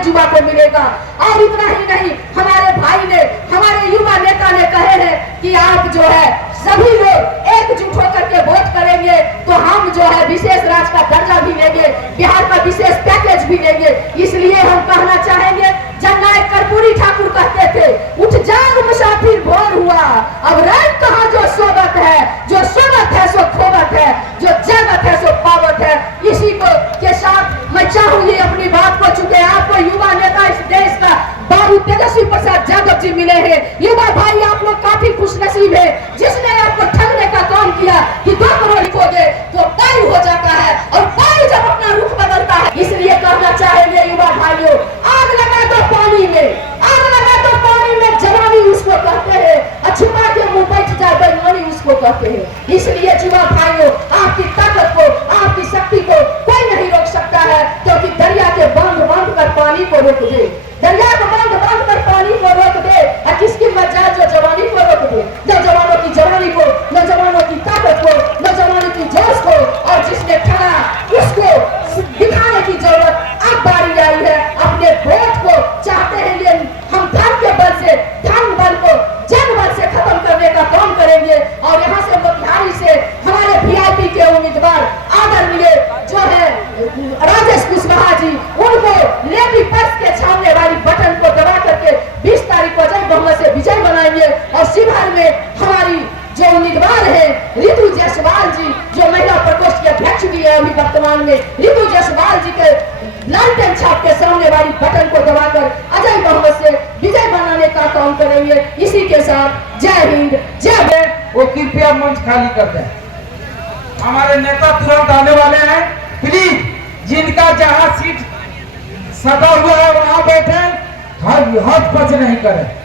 हमारे युवा को मिलेगा। और इतना ही नहीं, हमारे भाई ने, हमारे युवा नेता ने कहे हैं कि आप जो है सभी लोग एकजुट होकर के वोट करेंगे तो हम जो है विशेष राज्य का दर्जा भी लेंगे, बिहार का विशेष पैकेज भी लेंगे। इसलिए हम कहना चाहेंगे, जननायक कर्पूरी ठाकुर कहते थे, उठ जाग मुसाफिर भोर हुआ, अब रंग कहाँ जो सोबत है, जो सोबत है सो खोबत है, जो जगत है सो पावत है। इसी को के साथ मैं चाहूंगी अपनी बात को, चुके आपको युवा नेता इस देश का बाबू तेजस्वी प्रसाद यादव जी मिले हैं। युवा भाई आप लोग काफी खुशनसीब है, जिसने आपको ठगने का काम किया कि 2 करोड़ लिखोगे तो पानी हो जाता है, और पानी जब अपना रुख बदलता है। इसलिए कहना चाहेंगे युवा भाइयों, आग लगा दो पानी में, आग लगा दो पानी में, जवानी उसको कहते हैं, और छुपा के मुंह बैठ जाए बेईमानी उसको कहते हैं। इसलिए युवा भाइयों, आपकी ताकत को, आपकी शक्ति को कोई नहीं रोक सकता है, क्योंकि दरिया के बांध बांध कर पानी को रोक दे, दरिया को बांध बांध कर पानी को रोक दे, और किसकी मजाल जो जवानी को रोक दे, नौजवानों की जवानी को, नौजवानों की ताकत को, नौजवानों की जोश को, और जिसने ठगा उसको दिखाने की जरूरत अब बारी आई है। अपने वोट को चाहते हैं ये हम धन के बल से, धन बल को जन बल से खत्म करने का काम करेंगे। और यहाँ से मोतिहारी से हमारे वीआईपी के उम्मीदवार आदरणीय जो है राजेश कुशवाहा जी, उनको लेडी पर्स के सामने वाली बटन को दबा करके 20 तारीख को जय बहुमत से विजय बनाएंगे। और शिवहर में हमारी जो उम्मीदवार है ऋतु जायसवाल जी, जो महिला प्रकोष्ठ के अध्यक्ष भी है अभी वर्तमान में, ऋतु जायसवाल जी के लालटेन छाप के सामने वाली बटन को दबाकर अजय बहुमत से विजय बनाने का काम करेंगे। इसी के साथ जय हिंद, जय भारत। वो कृपया मंच खाली कर दें, हमारे नेता तुरंत आने वाले हैं। प्लीज जिनका जहां सीट सटा हुआ है वहां बैठे, हद पच नहीं करें।